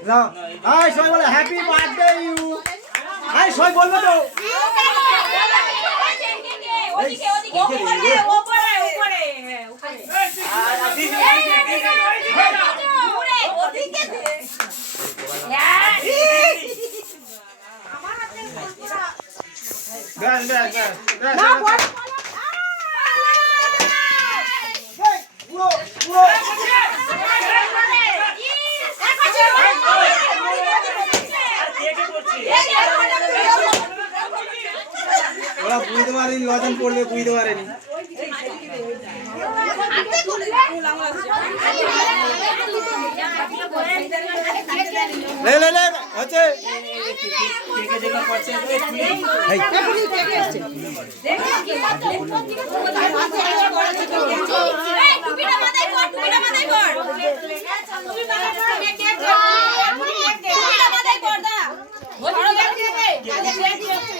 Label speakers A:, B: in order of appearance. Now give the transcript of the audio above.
A: No. no I saw you a happy birthday, you. I saw you one little. পারেনি লজন পড়বে বুঝতে পারেনি ¡Gracias!